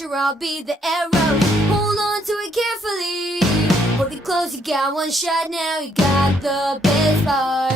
archer, I'll be the arrow. Hold on to it carefully. Hold it close, you got one shot now. You got the best part.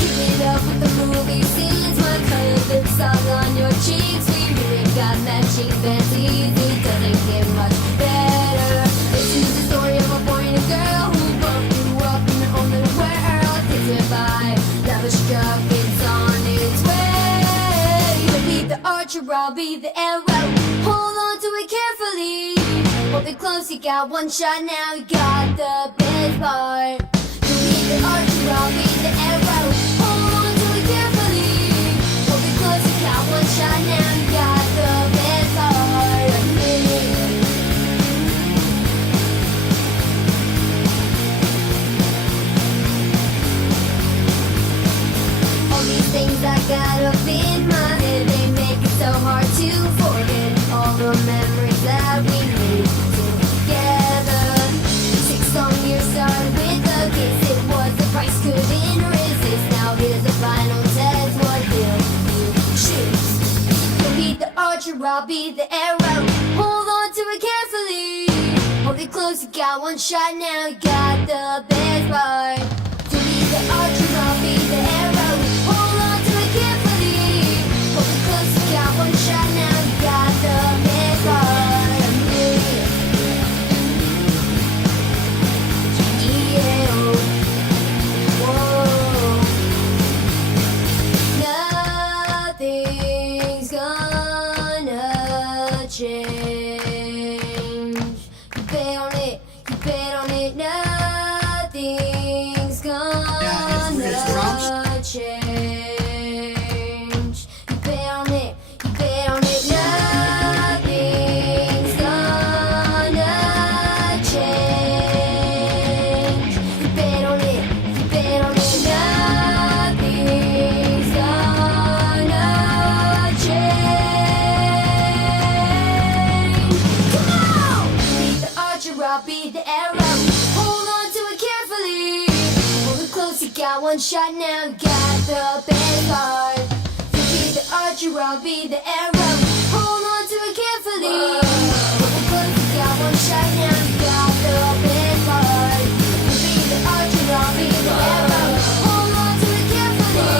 Keep it up with the movie scenes. My color lips all on your cheeks. We really got matching fancies. It doesn't get much better. This is the story of a boy and a girl who both grew up in their own little world. Things went by, love was struck, it's on its way. You'll be the archer, I'll be the arrow. Hold on to it carefully. Hold it close, you got one shot now. You got the best part. You'll be the archer, I'll be the arrow. Hold on to it carefully. Hold it close, you got one shot now. You got the best part of me. All these things I got up in my head, they make it so hard to forget all the memories that we made together. 6 long years started with a kiss, it was the price couldn't resist. Now here's the final test, what will you choose? You'll be the archer, I'll be the arrow. Hold on to it carefully. Hold it close, you got one shot now. You got the best part. You'll be the archer, I'll be the arrow. Hold on to it carefully. Hold it close, you got one shot now. You got the best part of me. Yeah, whoa. Nothing's gonna change. You bet on it, you bet on it. Nothing's gonna change. You bet on it, you bet on it. Nothing's gonna change. You bet on it, you bet on it. Nothing's gonna change. Come on! Be the archer, I'll be the arrow. Hold on to it carefully. Hold it close, you got one shot now. You got the best part. You be the archer, I'll be the arrow. Hold on to it carefully. Hold it close, you got one shot now. You got the best part. You be the archer, I'll be the arrow. Hold on to it carefully.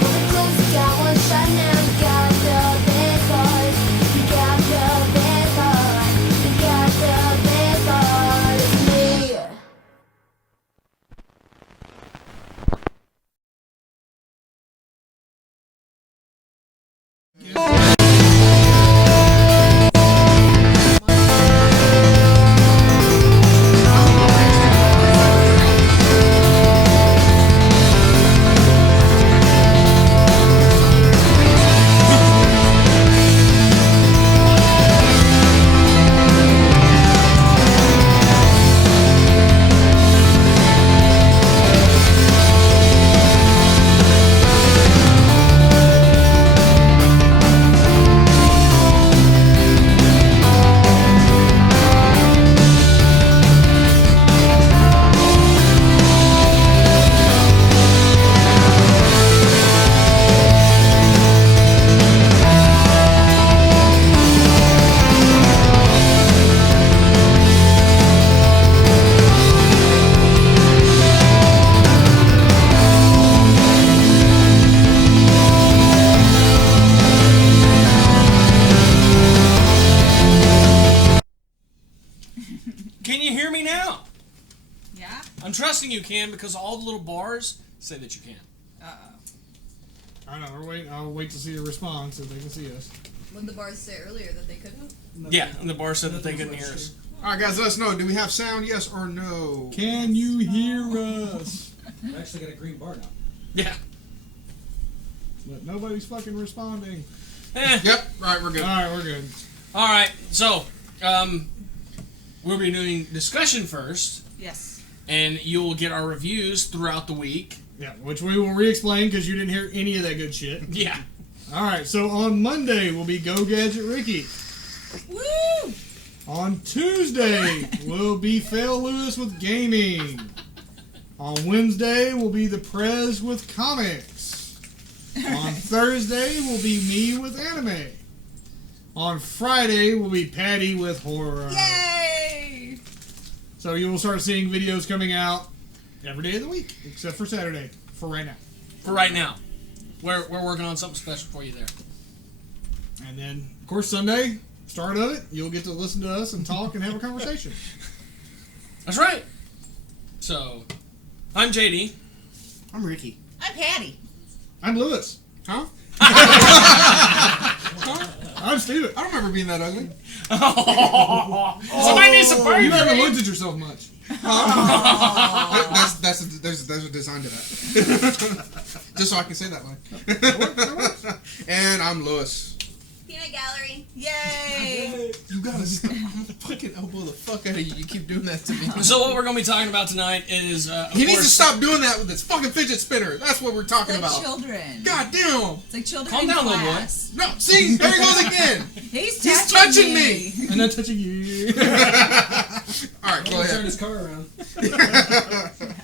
Hold it close, you got one shot now. You got the best part. You got the best part. You got the best part of me. Can you hear me now? Yeah? I'm trusting you can because all the little bars say that you can. I know, I'll wait to see the response if they can see us. What did the bars say earlier that they couldn't? Yeah, and the bar said that they couldn't hear us. Alright guys, let us know. Do we have sound, yes or no? Can you hear us? I actually got a green bar now. Yeah. But nobody's fucking responding. Yep, right, we're good. Alright, we're good. Alright, so, we'll be doing discussion first, Yes. and you'll get our reviews throughout the week. Yeah, which we will re-explain because you didn't hear any of that good shit. Yeah. Alright, so on Monday will be Go Gadget Ricky. Woo! On Tuesday will be Phil Lewis with gaming. On Wednesday will be the Prez with comics. On Thursday will be me with anime. On Friday will be Patty with horror. Yay! So you will start seeing videos coming out every day of the week, except for Saturday, for right now. For right now. We're working on something special for you there. And then, of course, Sunday, start of it, you'll get to listen to us and talk and have a conversation. That's right. So, I'm JD. I'm Ricky. I'm Patty. I'm Lewis. Huh? I'm Steven. I don't remember being that ugly. Somebody needs some burger. You haven't looked at yourself much. There's a design to that. Just so I can say that line. And I'm Lewis. Peanut Gallery. Yay! You gotta stop. I'm gonna fucking elbow the fuck out of you. You keep doing that to me. So what we're going to be talking about tonight is, of He needs to course, stop doing that with his fucking fidget spinner. That's what we're talking It's like about. children. God damn. It's like children Calm in down, little boy. class. No, see, there he goes again. He's touching me. And not touching you. All right, go Turn ahead. his car around.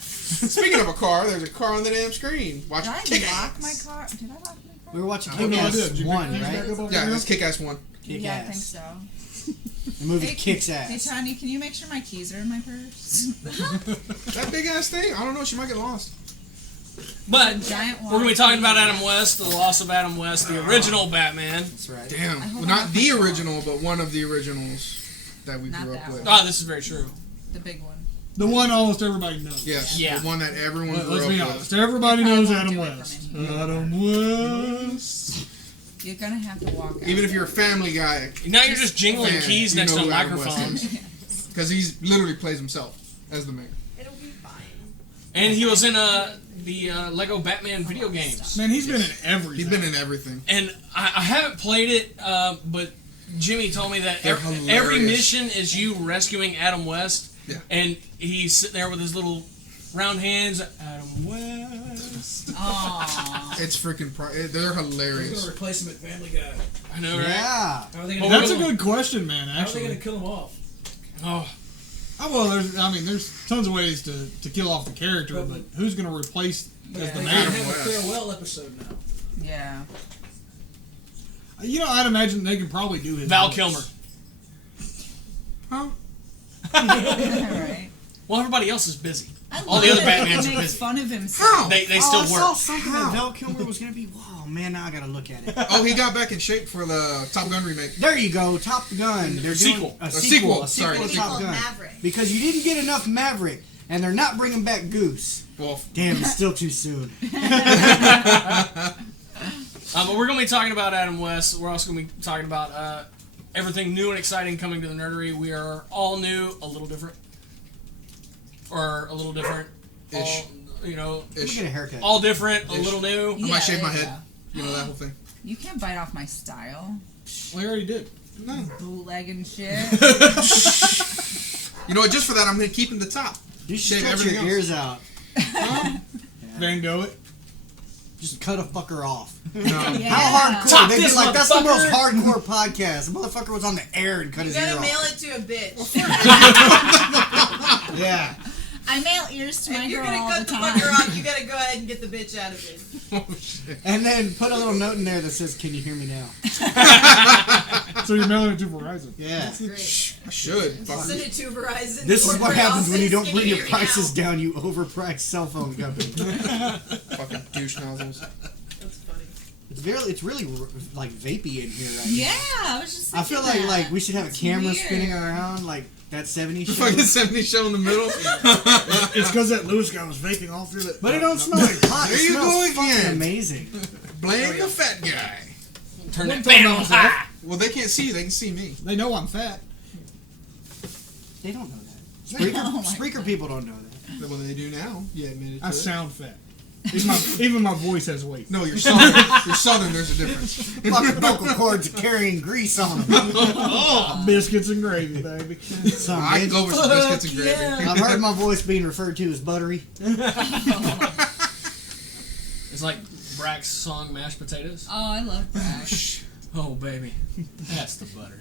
Speaking of a car, there's a car on the damn screen. Watch Did I Kick lock Ass. my car? Did I lock my car? We were watching Oh, no, I did. Kick-Ass Did you 1, make- right? Yeah, it's Kick Ass 1. Yeah, I think Kick-Ass. so. The movie Hey, kicks Hey, ass. Tanya, can you make sure my keys are in my purse? That big ass thing, I don't know, she might get lost. but Giant we're going to be talking about Adam West, the loss of Adam West, the original Batman. That's right. Damn. I hope Well, not I'm the not wrong. original, but one of the originals that we Not grew that up with. one. Ah, this is very true. The big one. The one almost everybody knows. Yes, Yeah. the one that everyone grew Let's up be with. honest. Everybody I knows won't Adam do it West. from in here. Adam West. You're gonna have to walk out. Even if you're a Family Guy, Now you're just jingling fan, keys you next know to who Adam West microphones. is. Because he's literally plays himself as the mayor. It'll be fine. And he was in the Lego Batman video games. Man, he's been in everything. He's been in everything. And I haven't played it, but Jimmy told me that They're every hilarious. mission is you rescuing Adam West. Yeah. And he's sitting there with his little round hands. Adam West. Aww. It's freaking. They're Who's hilarious. gonna replace him at Family Guy? I know, right? Yeah. How are they Well, gonna? That's a kill him? good question, man, How are they actually. gonna kill him off? Oh, Well, there's tons of ways to kill off the character, but who's going to replace as the They mayor? have a West. farewell episode now. Yeah. You know, I'd imagine they can probably do his Val voice. Kilmer. Huh? Right. Well, everybody else is busy. I All love the other that Batmans he are makes busy. fun of himself. They still I saw work. something that Val Kilmer was gonna be. Wow, man, now I gotta look at it. Oh, he got back in shape for the Top Gun remake. There you go, Top Gun. They're Sequel. doing a sequel, sequel sorry. to It's Top called Gun. Maverick. Because you didn't get enough Maverick, and they're not bringing back Goose. Well, Damn, it's still too soon. But we're going to be talking about Adam West. We're also going to be talking about everything new and exciting coming to the Nerdery. We are all new, a little different. Or a little different. Ish. All, you know, Let me get a haircut. all different, a Ish. little new. I might shave my yeah. head. You know that whole thing. You can't bite off my style. Well, he already did. No. Bootleg and shit. You know what? Just for that, I'm going to keep in the top. You should Shave stretch your everything ears out. Van Gogh it. Just cut a fucker off. No. Yeah. How hardcore? Top They'd be this like, that's the most motherfucker." hardcore podcast. The motherfucker was on the air and cut You his ear gotta off. mail it to a bitch. Yeah. I mail ears to my If you're girl gonna all cut the the time. fucker off, you gotta go ahead and get the bitch out of it. Oh, shit. And then put a little note in there that says, "Can you hear me now?" So you're mailing it to Verizon. Yeah. Great. I should. Fuck. Send it to Verizon. This is what corporate happens when you don't office. bring Can your hear me prices now? down, you overpriced cell phone company. Fucking douche nozzles. That's funny. It's really like vapey in here right Yeah, now. I was just I feel thinking like that. we should have a It's camera weird. spinning around like that 70s The show. fucking 70s show in the middle. It's because that Lewis guy was vaping all through the. But it don't smell like pot. There It you smells go fucking again. amazing. Blame the fat guy. Turn that One time fan I on was high. Well, they can't see you. They can see me. They know I'm fat. They don't know that. Spreaker, Oh my Spreaker people don't know that. Well, they do now. You admitted to I it. sound fat. Even my voice has weight. No, you're southern. You're southern. There's a difference. Fucking vocal cords are carrying grease on them. Biscuits and gravy, baby. Son of a I bitch. can go for some biscuits and gravy. I've heard my voice being referred to as buttery. It's like Brack's song Mashed Potatoes. Oh, I love Brack. Oh, baby. That's the butter.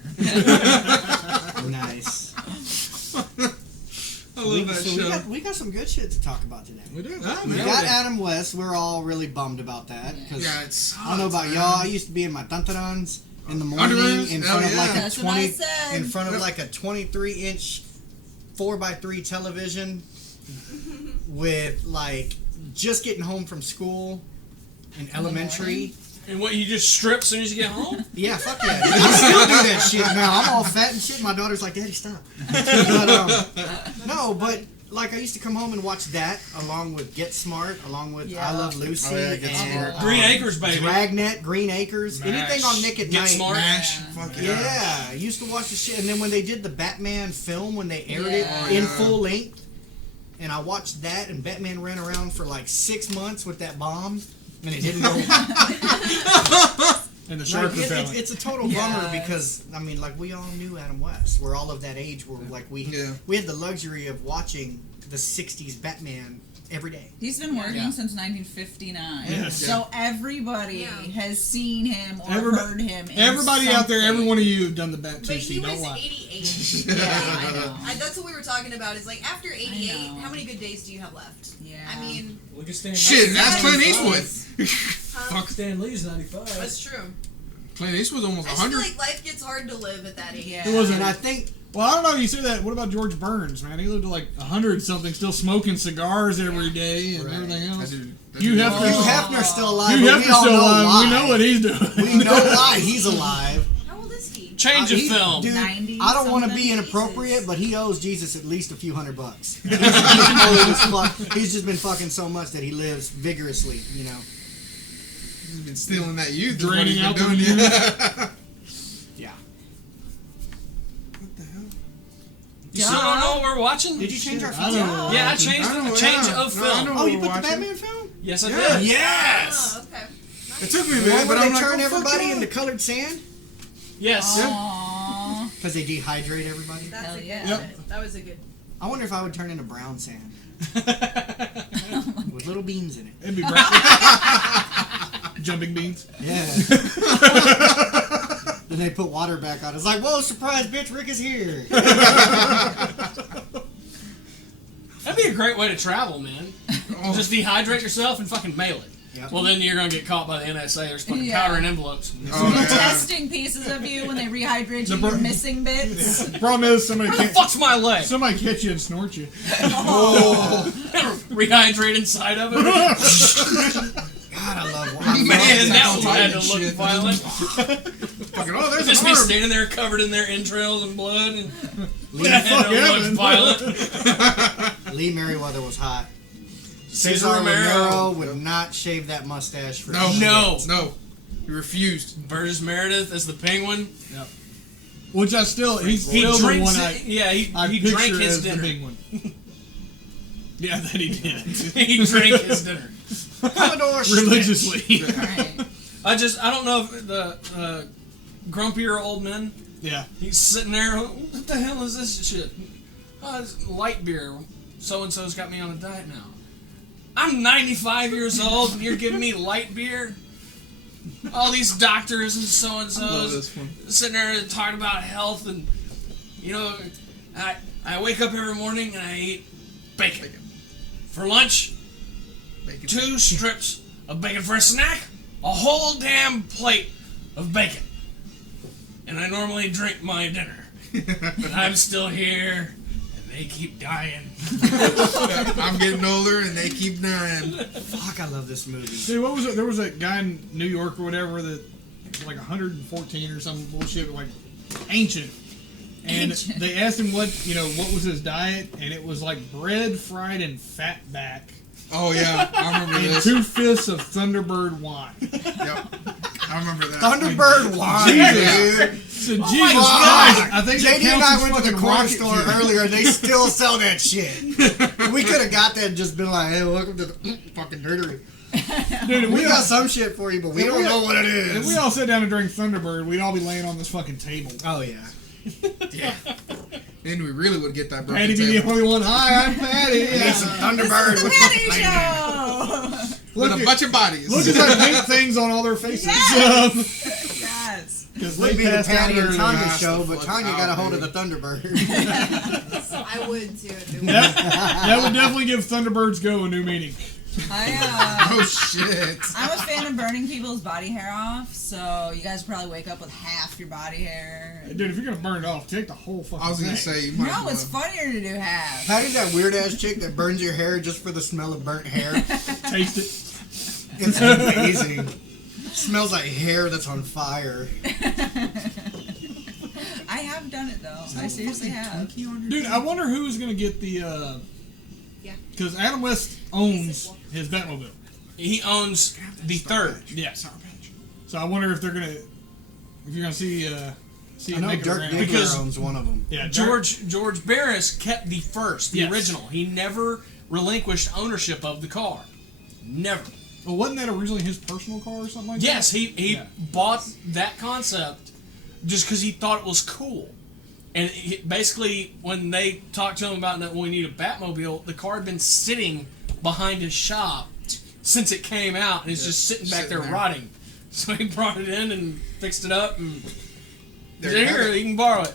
Nice. I love that show. we got some good shit to talk about today. We do. Ah, We man. got Adam West. We're all really bummed about that. Cause Yeah, it sucks. I don't know about man. y'all. I used to be in my duntarons in the morning Underoos? in Oh, front of yeah. like a That's what I 20 said. in front of like a 23-inch 4x3 television with like just getting home from school in elementary. And what, you just strip as soon as you get home? Yeah, fuck yeah. Dude. I still do that shit now. I'm all fat and shit. My daughter's like, Daddy, stop. But, no, but like I used to come home and watch that along with Get Smart, along with Yeah. I Love Lucy, Oh, yeah, Get and Smart. Green Acres, baby. Dragnet, Green Acres, Mash. anything on Nick at Get Night. Smart. Mash. Fuck yeah. Yeah, I used to watch the shit, and then when they did the Batman film, when they aired Yeah. it in Oh, yeah. full length, and I watched that, and Batman ran around for like 6 months with that bomb, and it didn't go. And the shark Like, repellent. it's a total bummer because I mean, like we all knew Adam West. We're all of that age where like we had the luxury of watching the '60s Batman every day. He's been working Yeah. since 1959. Yes. So everybody Yeah. has seen him or Everybody- heard him. In Everybody out there, every something. one of you have done the Bat But he Tusi. Don't was lie. 88. Yeah, I know. That's what we were talking about. Is like after 88, know. how many good days do you have left? Yeah. I mean, Look at Stan. Shit, that's Clint Eastwood. Fuck Stan Lee's 95. That's true. Clint Eastwood's almost I just feel 100. like life gets hard to live at that age. Yeah. It wasn't. And I think Well, I don't know. You say that. What about George Burns, man? He lived to like 100 something, still smoking cigars every day and Right. everything That else. dude- Hugh that Hefner- dude- Hugh Hefner's still alive. Hugh but we Hefner's don't still know alive. why. We know what he's doing. We know why he's alive. How old is he? Change of He's- film. Dude, 90 I don't want to be something. inappropriate, but he owes Jesus at least a few $100. He's old as fuck. He's just been fucking so much that he lives vigorously, you know. He's been stealing that youth. is what Draining he's been out doing. the youth. Yeah. What the hell? You still don't know what we're watching? Did you change our I phone? don't know. Yeah, I changed I know, the change yeah. of No, I film. know. Oh, you We're put the watching. Batman film? Yes, I Yeah. did. Yes! Oh, okay. It took me a The minute, one but where I'm they like, turn oh, fuck everybody yeah. into colored sand? Yes. Aww. Because they dehydrate everybody? That's Hell a good. yeah. Yep. That was a good. I wonder if I would turn into brown sand with little beans in it. It'd be great. Jumping beans. Yeah. Then they put water back on. It's like, whoa, surprise, bitch, Rick is here. That'd be a great way to travel, man. Oh. Just dehydrate yourself and fucking mail it. Yep. Well, then you're gonna get caught by the NSA. There's fucking Yeah. powder in envelopes. Oh, They're yeah. testing pieces of you when they rehydrate you. You're missing bits. Problem is, somebody Where the can't. fuck's my leg? Somebody catch you and snort you. Rehydrate inside of it. God, I love Man, that That's one had to tight look shit. violent. Fucking, oh, there's Just an be arm. standing there covered in their entrails and blood, and Fuck that had to look heaven. violent. Lee Merriweather was hot. Cesar Romero, would not shave that mustache for No. shit. No. He refused. Burgess Meredith as the Penguin. Which I still, he's He still the drinks one it. Yeah, I he picture drank his as the dinner. big one. Yeah, that he did. He drank his dinner. Commodore Religiously. Right. I don't know if the grumpier old men. Yeah. He's sitting there. What the hell is this shit? Oh, it's light beer. So and so's got me on a diet now. I'm 95 years old, and you're giving me light beer. All these doctors and so and I love so's this one. sitting there talking about health, and you know, I wake up every morning and I eat bacon. For lunch, Bacon. 2 strips of bacon. For a snack, a whole damn plate of bacon. And I normally drink my dinner. But I'm still here, and they keep dying. I'm getting older and they keep dying. Fuck, I love this movie. Dude, what was it? There was that guy in New York or whatever that was like 114 or some bullshit, like ancient. And Ancient. they asked him what was his diet, and it was like bread fried in fat back Oh, yeah. I remember and this. 2 fists of Thunderbird wine. Yep. I remember that. Thunderbird wine, dude. So Jesus God. Christ, I think that JD and counts I as went to the fucking corner rocket store fuel. earlier, and they still sell that shit. We could have got that and just been like, "Hey, welcome to the fucking nerdery." Dude, We got some shit for you, but we don't know what it If is. we all sit down and drink Thunderbird, we'd all be laying on this fucking table. Oh yeah. Yeah. Then we really would get that broken Patty be the table. only one. Hi, I'm Patty. We need some Thunderbird with Patty fucking Show! with a at- bunch of bodies. Look at that pink things on all their faces. Yes. Because Would be the passed out Patty and earlier. Tanya Pass show, the but fuck Tanya out, got a hold dude. of the Thunderbird. I would too. If it That would definitely give Thunderbirds Go a new meaning. Oh shit. I'm a fan of burning people's body hair off, so you guys probably wake up with half your body hair. Dude, if you're gonna burn it off, take the whole fucking I was gonna thing. say you might No, as it's well. funnier to do half. Patty's that weird ass chick that burns your hair just for the smell of burnt hair. Taste it. It's amazing. Smells like hair that's on fire. I have done it though. I seriously have. Dude, I wonder who's gonna get the. Yeah. Because Adam West owns his Batmobile. He owns the third. Yes. So I wonder if they're gonna, if you're gonna see I it know make it Dirk around. Diggler Because- owns one of them. Yeah, George Barris kept the first, the Yes. original. He never relinquished ownership of the car. Never. Well, wasn't that originally his personal car or something like Yes, that? he Yeah. bought that concept just because he thought it was cool. And basically, when they talked to him about that, we need a Batmobile, the car had been sitting behind his shop since it came out, and it's just sitting back sitting there there. rotting. So he brought it in and fixed it up, and There you have here, it. you can borrow it.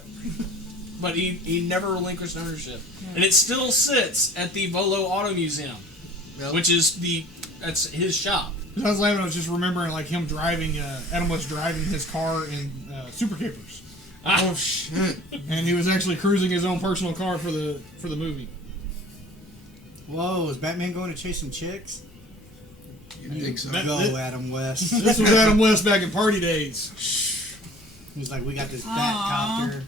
But he never relinquished ownership. And it still sits at the Volo Auto Museum, Yep. which is that's his shop. I was laughing. I was just remembering like him driving, Adam West driving his car in Super Capers, Oh shit. and he was actually cruising his own personal car for the movie. Whoa, is Batman going to chase some chicks? You think so? That- Go, that- Adam West. This was Adam West back in party days. He's like, we got this Aw. Batcopter.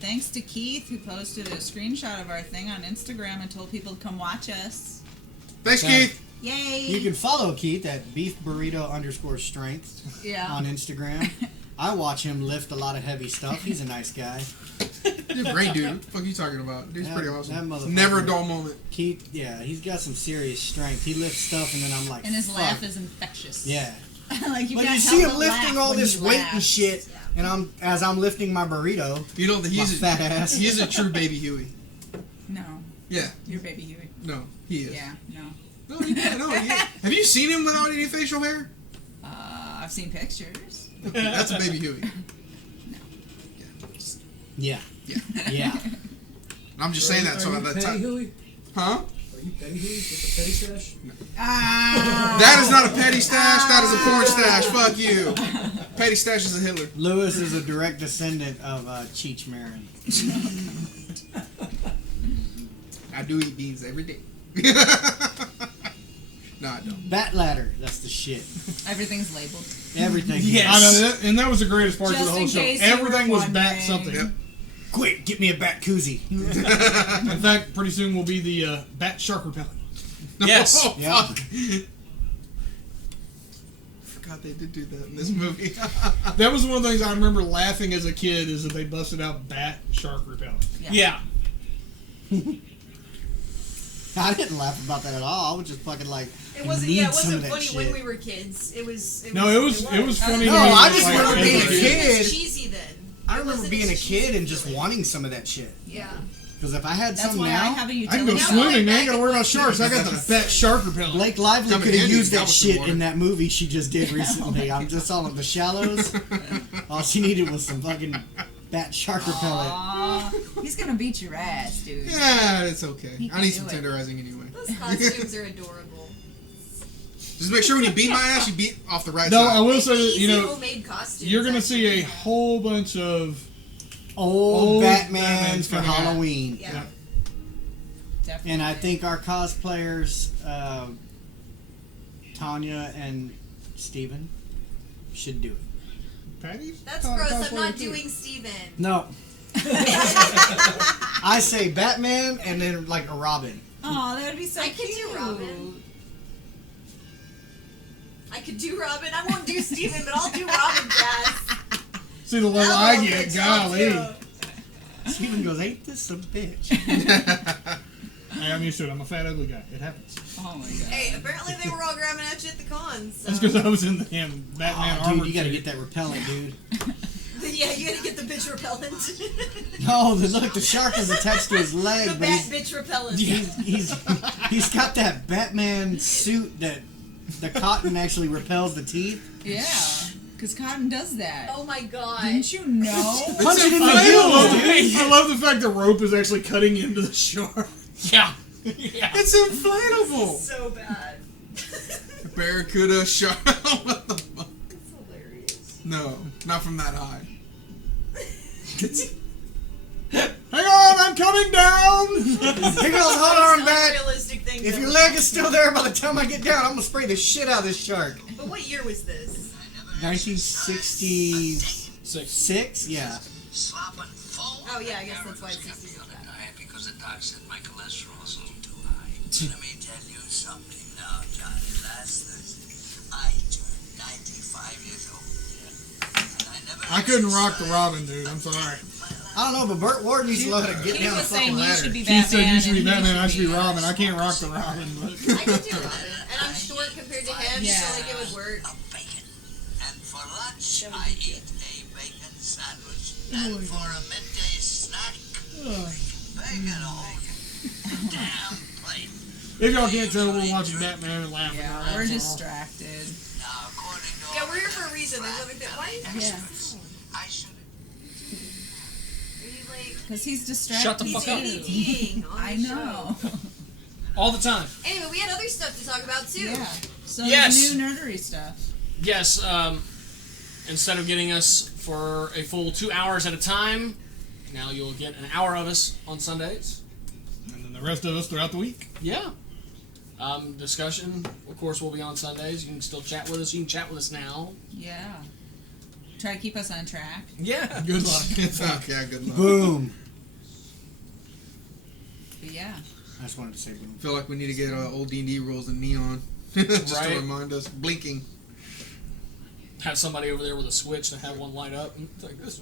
Thanks to Keith who posted a screenshot of our thing on Instagram and told people to come watch us. Thanks, Yeah. Keith. Yay! You can follow Keith at beefburrito_strength yeah. on Instagram. I watch him lift a lot of heavy stuff. He's a nice guy. You're a great dude. What the fuck are you talking about? Dude's That- pretty that awesome. motherfucker. Never a dull moment. Keith, yeah, he's got some serious strength. He lifts stuff, and then I'm like, And his fuck. laugh is infectious. Yeah. Like you But can't you see help him but lifting laugh all when this he weight laughs. and shit, and as I'm lifting my burrito, You know that my he's fat ass. he is a true baby Huey. No, Yeah. your baby Huey. No, he is. Yeah, no. No, he is. No, he is. Have you seen him without any facial hair? I've seen pictures. That's a baby Huey. Yeah. Yeah. Yeah. And I'm just saying that so Are at you that Petty time. Huey? Huh? Are you Petty Huey with the petty stash? Ah. That is not a petty stash. That is a porn stash. Fuck you. Petty stash is a Hitler. Lewis is a direct descendant of Cheech Marin. I do eat beans every day. No, I don't. Bat ladder, that's the shit. Everything's labeled. Everything. Yes. I know that, and that was the greatest part of Just the whole in show. case you Everything were was bat wondering. something. Yep. Quick, get me a bat koozie. In fact, pretty soon will be the bat shark repellent. Yes. Oh, Yeah. fuck. I forgot they did do that in this movie. That was one of the things I remember laughing as a kid is that they busted out bat shark repellent. Yeah. I didn't laugh about that at all. I was just fucking like, It wasn't. need Yeah, it some of wasn't that funny shit. when we were kids. It was. No, it was funny. No, to me, I just like, remember as being a kid. It kid. was cheesy then. I It remember wasn't being as a cheesy kid and as just it wanting some of that shit. Yeah. Because if I had That's some why I now, have a I can utility. go Now, swimming, like, man. I ain't back gotta in worry the about sharks. I got the bat shark repellent. Blake Lively Come in could have handy, used that that was shit water. in that movie she just did recently. I'm just all in the shallows. All she needed was some fucking bat shark repellent. Aw, he's gonna beat your ass, dude. Yeah, it's okay. He I can need do some it. tenderizing anyway. Those costumes are adorable. Just make sure when you beat my ass, you beat off the right No, side. I will say that, Easy you know, homemade costumes. you're gonna see a actually. whole bunch of Old Batmans Batmans for coming out. Halloween. Yeah. Definitely. And I think our cosplayers, Tanya and Steven, should do it. patties. That's Oh, gross. I'm cosplay not too. doing Steven. No. I say Batman and then like a Robin. Oh, that would be so I could cute. do Robin. I could do Robin. I won't do Steven, but I'll do Robin, Jazz. See the level I get, golly. Steven goes, ain't this a bitch? Hey, I'm used to it. I'm a fat, ugly guy. It happens. Oh my god. Hey, apparently they were all grabbing at you at the cons. So. That's because I was in the damn Batman Oh, armor. dude, you gotta suit. get that repellent, dude. Yeah, you gotta get the bitch repellent. No, look, the shark is attached to his leg, The but bat bitch repellent. he's got that Batman suit that the cotton actually repels the teeth. Yeah, because cotton does that. Oh my god. Didn't you know? Punch it in the I gills, love, dude. I love the fact the rope is actually cutting into the shark. Yeah. Yeah. It's inflatable. So bad. Barracuda shark. What the fuck? It's hilarious. No, not from that high. Hang on, I'm coming down. He goes, hold on, Bat. Unrealistic things. If your ever. leg is still there by the time I get down, I'm gonna spray the shit out of this shark. But what year was this? 1966? Yeah. Oh yeah, I guess that's why it's 66. Because the doc said my cholesterol's a little too high. Let me tell you something now, Johnny. Last Thursday, I turned 95 years old. And I never I couldn't rock the Robin, dude. I'm sorry. I don't know, but Burt Ward used to love to get He down a was saying fucking you ladder. should be She Batman. said you should be and he Batman, I should be Robin. I can't rock the Robin, but I could do Robin, and I'm short compared to him, Yeah. so like it would work. a bacon. And for lunch, I eat a bacon sandwich. And for a midday snack, bacon a whole damn plate. if y'all can't tell, we're watching Batman and laughing. Yeah, That's we're all. distracted. Now, according to Yeah, all we're here for a reason. There's nothing that. Why? Yeah, I should Are you like? because he's distracted. Shut the fuck up. ADDing on I the know. show. All the time. Anyway, we had other stuff to talk about too. Yeah. So Yes. there's new nerdery stuff. Yes, instead of getting us for a full 2 hours at a time, now you'll get an hour of us on Sundays. And then the rest of us throughout the week. Yeah. Discussion, of course, will be on Sundays. You can still chat with us. You can chat with us now. Yeah. Try to keep us on track. Yeah. Good luck. Yeah, good luck. Boom. But yeah. I just wanted to say boom. I feel like we need to get old D&D rules in neon. Just Right. to remind us. Blinking. Have somebody over there with a switch to have one light up. And it's like this.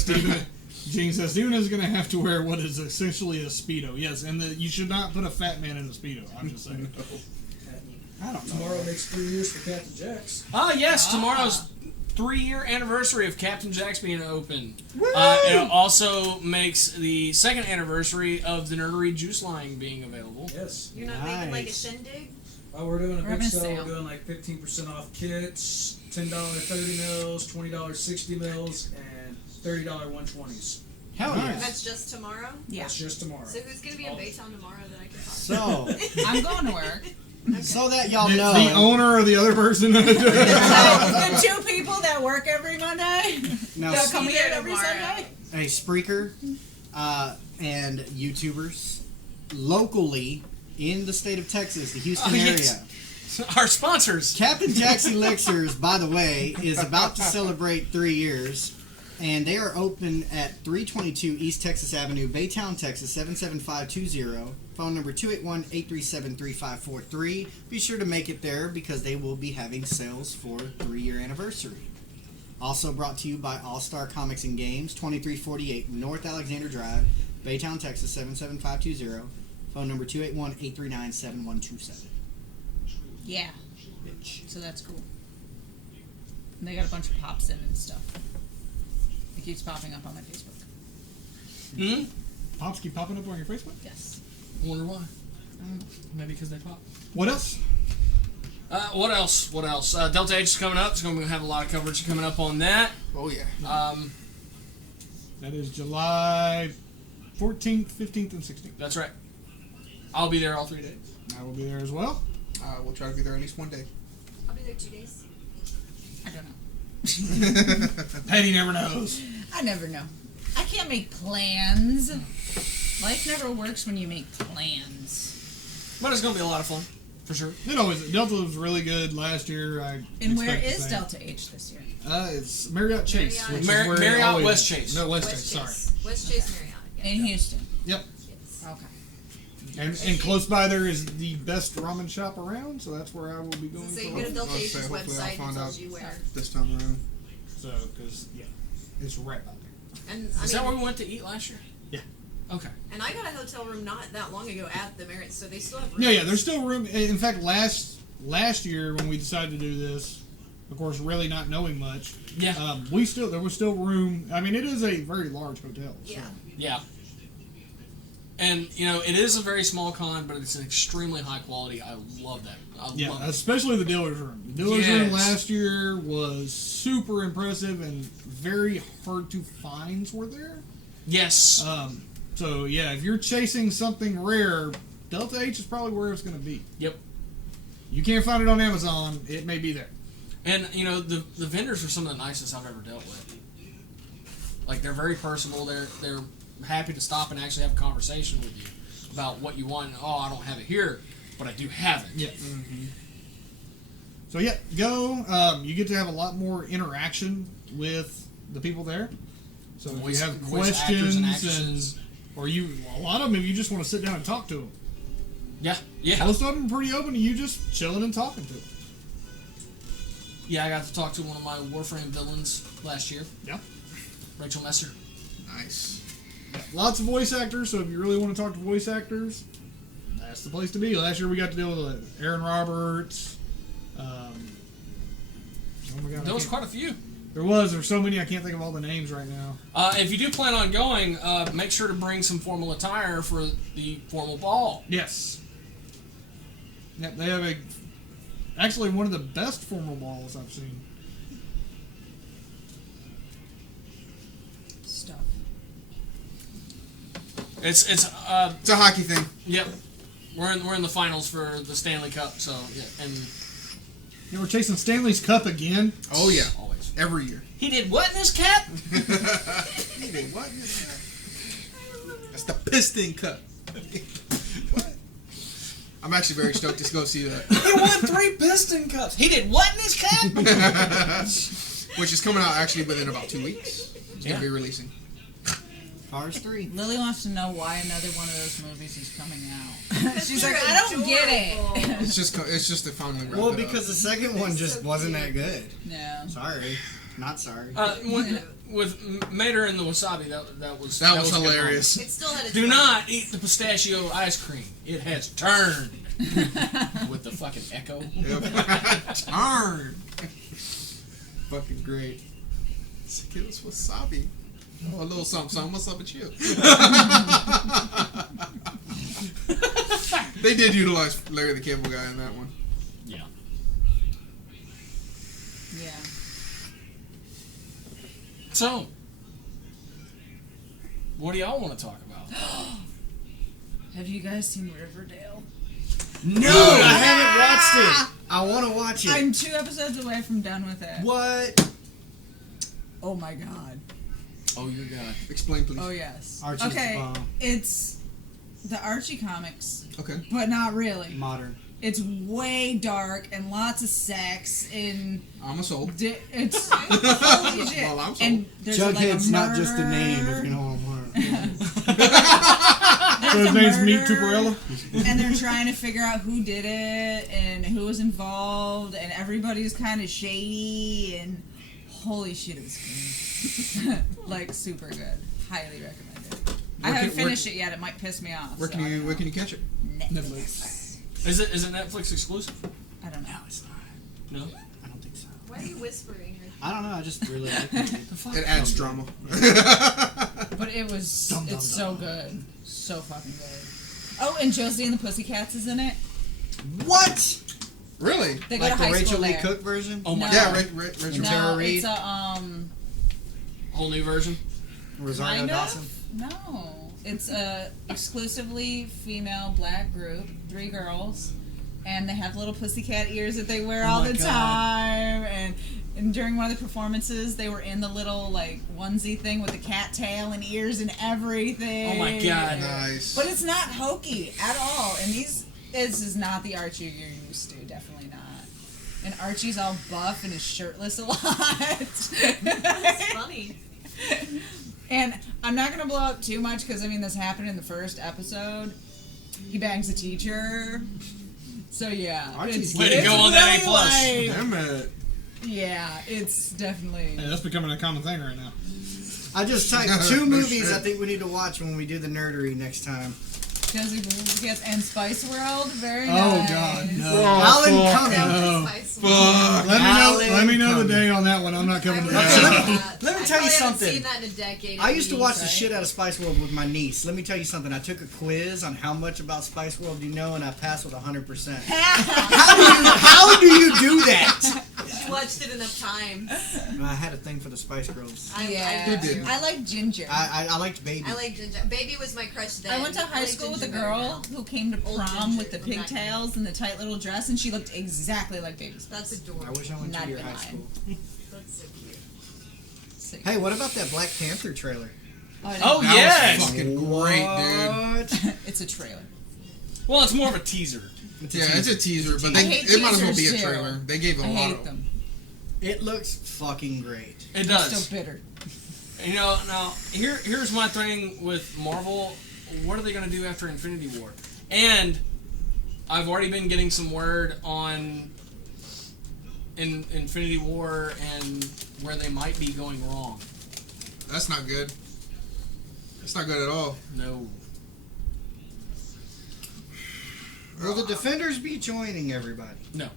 Steven, Gene says Steven is going to have to wear what is essentially a Speedo. Yes, and you should not put a fat man in a Speedo. I'm just saying. I don't know. Tomorrow makes 3 years for Captain Jack's. Ah, yes, tomorrow's 3-year anniversary of Captain Jack's being open. It also makes the second anniversary of the Nerdery Juice line being available. Yes. You're not making like a Nice. shindig. Oh, we're doing a We're big having a sale. sale. We're doing like 15% off kits, $10 30 mils, $20 60 mils, and $30 120s. Hell yeah. That's just tomorrow. Yeah. That's just tomorrow. So who's gonna be in Baytown tomorrow that I can talk to? So, I'm going to work. so that y'all The, know. the owner or the other person? The two people that work every Monday Now, that come See here you every tomorrow. Sunday. a Spreaker and YouTubers locally in the state of Texas, the Houston Oh, area. yes. Our sponsors. Captain Jack's Elixirs, by the way, is about to celebrate 3 years, and they are open at 322 East Texas Avenue, Baytown, Texas 77520. Phone number 281-837-3543. Be sure to make it there because they will be having sales for 3-year anniversary. Also brought to you by All Star Comics and Games, 2348 North Alexander Drive, Baytown, Texas 77520. Phone number 281-839-7127. Yeah. Bitch. So that's cool. And they got a bunch of pops in and stuff. It keeps popping up on my Facebook. Hmm? Pops keep popping up on your Facebook? Yes. I wonder why. Maybe because they pop. What else? What else? Delta H is coming up. It's going to have a lot of coverage coming up on that. Oh, yeah. That is July 14th, 15th, and 16th. That's right. I'll be there all 3 days. I will be there as well. We'll try to be there at least one day. I'll be there 2 days. I don't know. Patty never knows. I never know. I can't make plans. Life never works when you make plans. But it's going to be a lot of fun, for sure. It always Delta was really good last year. And where is Delta H this year? It's Marriott Chase, Marriott. which is where it Marriott always West is. Chase. No, West West Chase. Sorry. Chase. West Chase Marriott. Yeah. In Houston. Yep. Yes. Okay. And close by there is the best ramen shop around, so that's where I will be going. So for you go to ramen. Delta I'll H's say hopefully I'll website and find tells out. you where. This time around. So, because yeah, it's right out there. And Is that where we went to eat last year? Yeah. Okay. And I got a hotel room not that long ago at the Marriott, so they still have rooms. Yeah, there's still room. In fact, last year when we decided to do this, of course, really not knowing much. Yeah. There was still room. I mean, it is a very large hotel. So. Yeah. Yeah. And, it is a very small con, but it's an extremely high quality. I love that. I love it. Especially the dealer's room. The dealer's room Yes. last year was super impressive and very hard to find were there. Yes. So, yeah, if you're chasing something rare, Delta H is probably where it's going to be. Yep. You can't find it on Amazon. It may be there. And, the vendors are some of the nicest I've ever dealt with. Like, they're very personable. They're happy to stop and actually have a conversation with you about what you want. Oh, I don't have it here, but I do have it. Yeah. Mm-hmm. So, yeah, go. You get to have a lot more interaction with the people there. So, if you have questions or a lot of them, if you just want to sit down and talk to them. Yeah. Most of them are pretty open to you just chilling and talking to them. Yeah, I got to talk to one of my Warframe villains last year. Yeah. Rachel Messer. Nice. Lots of voice actors, so if you really want to talk to voice actors, that's the place to be. Last year we got to deal with Aaron Roberts. Oh my God, There was quite a few. There's so many I can't think of all the names right now. If you do plan on going, make sure to bring some formal attire for the formal ball. Yes. Yep, they have actually one of the best formal balls I've seen. Stuff. It's It's a hockey thing. Yep. We're in the finals for the Stanley Cup, so yeah, and We're chasing Stanley's Cup again. Oh yeah, always. every year. He did what in his cap? He did what? That's the Piston Cup. What? I'm actually very stoked to go see that. He won 3 Piston Cups. He did what in his cap? Which is coming out actually within about 2 weeks. It's going to be releasing. Cars 3. Lily wants to know why another one of those movies is coming out. She's They're like, I don't get adorable. it. It's just to finally wrap Well, it because the second one just wasn't that good. No. Sorry. Not sorry. With Mater and the wasabi, that was That was a good hilarious. It still had a Do not eat the pistachio ice cream. It has turned. With the fucking echo. Yep. Turn. Fucking great. It was wasabi. Oh, a little something. What's up with you? They did utilize Larry the Cable Guy in that one. Yeah. Yeah. So, what do y'all want to talk about? Have you guys seen Riverdale? No, I haven't watched it. I want to watch it. I'm 2 episodes away from done with it. What? Oh my god. Oh, your God. Explain, please. Oh yes. Archie's Okay, the bomb. it's the Archie comics, Okay. but not really. Modern. It's way dark and lots of sex and I'm sold. it's holy shit. Well, I'm sold. And there's Jughead's like a not just a name, if murder. you know what I'm So his name's Meat Tuparella. And they're trying to figure out who did it and who was involved, and everybody's kind of shady, and holy shit, it was good. Like, super good. Highly recommend it. I Where haven't can- finished it yet. It might piss me off. Where so can I you don't where know. can you catch it? Netflix. Is it Netflix exclusive? I don't know. No, it's not. No. I don't think so. Why are you whispering? I don't know. I just really like it. It adds drama. But it was, it's so good. So fucking good. Oh, and Josie and the Pussycats is in it. What? Really? They go Like to the high Rachel school Lee there. Cook version? Oh my No. Yeah, God. Rachel. No, Tara Reid? it's a, Whole new version. Rosario kind Dawson? of? No. It's a exclusively female black group, 3 girls, and they have little pussycat ears that they wear Oh all my the God. time. And during one of the performances, they were in the little like onesie thing with the cat tail and ears and everything. Oh my God. Nice. But it's not hokey at all. And this is not the Archie you're used to. Definitely not. And Archie's all buff and is shirtless a lot. That's funny. And I'm not gonna blow up too much because I mean this happened in the first episode. He bangs a teacher. So yeah, Archie's Way to go on that A+. like- Damn it. yeah, it's definitely. Hey, that's becoming a common thing right now. I just typed 2 movies I think we need to watch when we do the Nerdery next time. And Spice World, very Oh nice. God, no. Alan Cumming. No. Fuck. Let me know Alan the day on that one. I'm not coming to Okay, that. let me tell you I haven't something. seen that in a decade. I at used to watch least, the right? shit out of Spice World with my niece. Let me tell you something. I took a quiz on how much about Spice World you know, and I passed with 100%. How do you do that? You watched it enough times. I had a thing for the Spice Girls. Yeah. Who didn't? I like Ginger. I liked Baby. I like Ginger. Baby was my crush then. I went to high like school with a Ginger girl now. who came to Old prom Ginger with the from back then. pigtails and the tight little dress, and she looked exactly like Baby Spice. That's adorable. I wish I went Not to your even high mine. school. That's so cute. So- Hey, what about that Black Panther trailer? Oh, That yes! was fucking great, dude. What? It's a trailer. Well, it's more of a teaser. Yeah, it's a teaser, but I hate it might as well be a teasers, too. trailer. They gave a I lot hate of them. It looks fucking great. It I'm does. still bitter. You know, now here's my thing with Marvel. What are they going to do after Infinity War? And I've already been getting some word on in Infinity War and where they might be going wrong. That's not good. That's not good at all. No. Will the Defenders be joining everybody? No.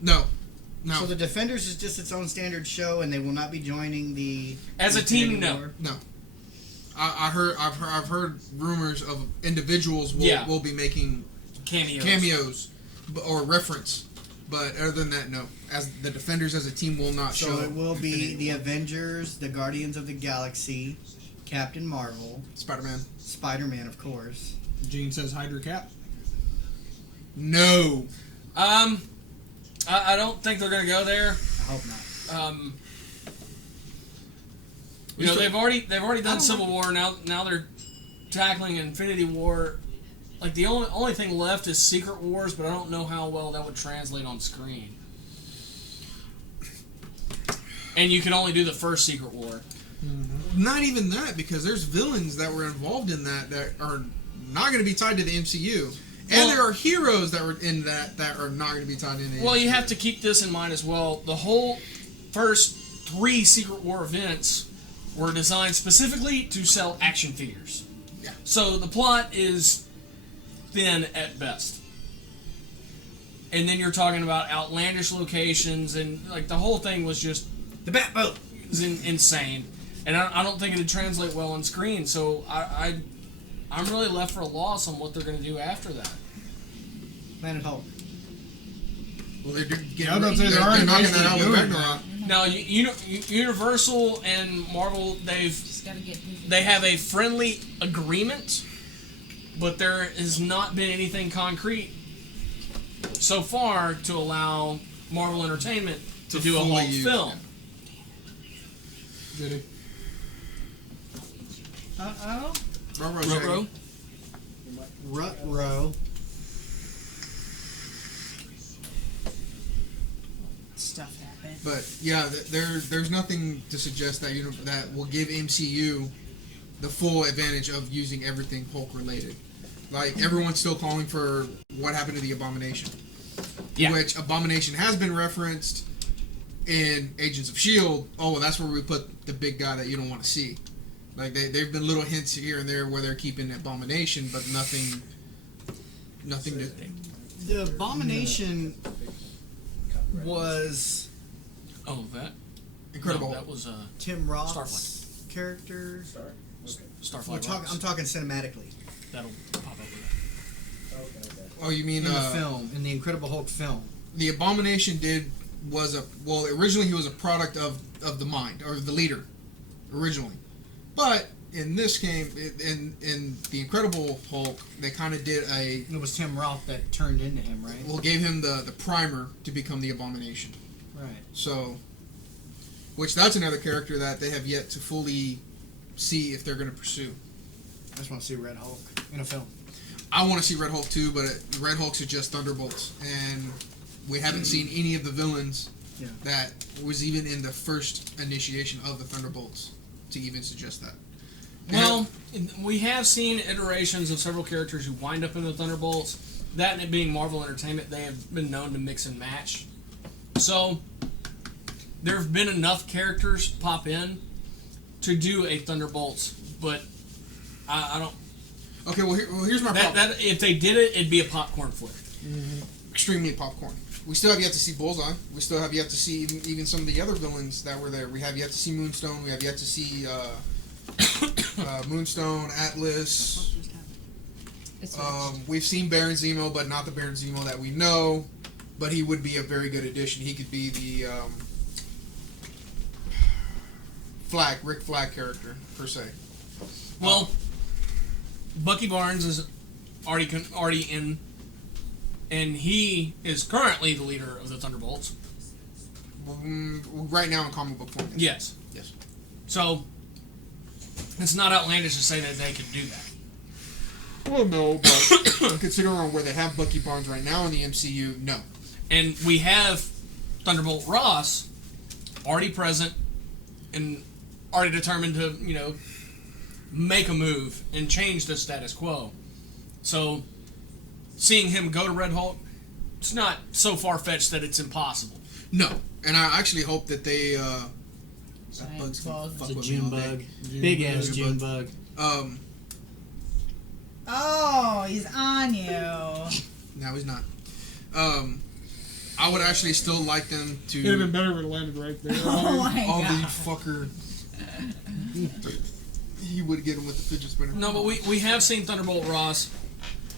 So the Defenders is just its own standard show, and they will not be joining the. As a team, no. War? No. I've heard rumors of individuals will be making cameos or reference, but other than that, no. As the Defenders as a team will not show. So it will be Infinity the War. Avengers, the Guardians of the Galaxy, Captain Marvel, Spider-Man. Spider-Man, of course. Gene says Hydra Cap. No. I don't think they're going to go there. I hope not. You know, they've already done Civil War. Now they're tackling Infinity War. Like the only thing left is Secret Wars, but I don't know how well that would translate on screen. And you can only do the first Secret War. Not even that, because there's villains that were involved in that are not going to be tied to the MCU. And there are heroes that were in that are not going to be tied into the Well, MCU. you have to keep this in mind as well. The whole first 3 Secret War events were designed specifically to sell action figures. Yeah. So the plot is thin at best. And then you're talking about outlandish locations, and like the whole thing was just The Batboat. insane. And I don't think it'd translate well on screen. So I'm really left for a loss on what they're going to do after that. Planet Hulk. Well, they're getting, I was about to say, they're, they're already knocking that out with doing Ragnarok. Now, Universal and Marvel, Just gotta get busy. they have a friendly agreement, but there has not been anything concrete so far to allow Marvel Entertainment to do a fully Hulk use film. it. Did he? Uh-oh. Ruh-roh. Rut-row. Stuff happened. But yeah, there's nothing to suggest that that will give MCU the full advantage of using everything Hulk related. Like everyone's still calling for what happened to the Abomination, Yeah. which Abomination has been referenced in Agents of Shield. Oh, well, that's where we put the big guy that you don't want to see. Like they've been little hints here and there where they're keeping Abomination, but nothing to. The Abomination was Oh, that? Incredible. No, that was Tim Roth's Starflight. character. Starflight. I'm talking cinematically. That'll pop up with it. Oh, you mean In the film, in the Incredible Hulk film. the Abomination originally he was a product of the mind or the leader originally, but in this game in the Incredible Hulk they kind of did It was Tim Roth that turned into him, right? gave him the primer to become the Abomination. Right. So, which that's another character that they have yet to fully see if they're going to pursue. I just want to see Red Hulk in a film. I want to see Red Hulk too, but Red Hulk's are just Thunderbolts, and we haven't seen any of the villains Yeah. that was even in the first initiation of the Thunderbolts to even suggest that. Well, we have seen iterations of several characters who wind up in the Thunderbolts. That and it being Marvel Entertainment, they have been known to mix and match. So, there have been enough characters pop in to do a Thunderbolts, but I don't. Okay, well, here's my problem. That if they did it, it'd be a popcorn flick. Extremely popcorn. We still have yet to see Bullseye. We still have yet to see even some of the other villains that were there. We have yet to see Moonstone. We have yet to see Moonstone, Atlas. We've seen Baron Zemo, but not the Baron Zemo that we know. But he would be a very good addition. He could be the Rick Flag character, per se. Well, Bucky Barnes is already in, and he is currently the leader of the Thunderbolts. Right now in comic book form. Yes. Yes. So, it's not outlandish to say that they could do that. Well, no, but considering where they have Bucky Barnes right now in the MCU, no. And we have Thunderbolt Ross already present and already determined to, make a move and change the status quo. So, seeing him go to Red Hulk, it's not so far-fetched that it's impossible. No. And I actually hope that they... Giant bug's gonna bug. fuck It's a with me June all bug. day. Big ass June bug. Oh, he's on you. No, he's not. I would actually still like them to... It'd have been better if it landed right there. Oh my Oh, god. the fucker. He would get him with the fidget spinner. No, but we have seen Thunderbolt Ross,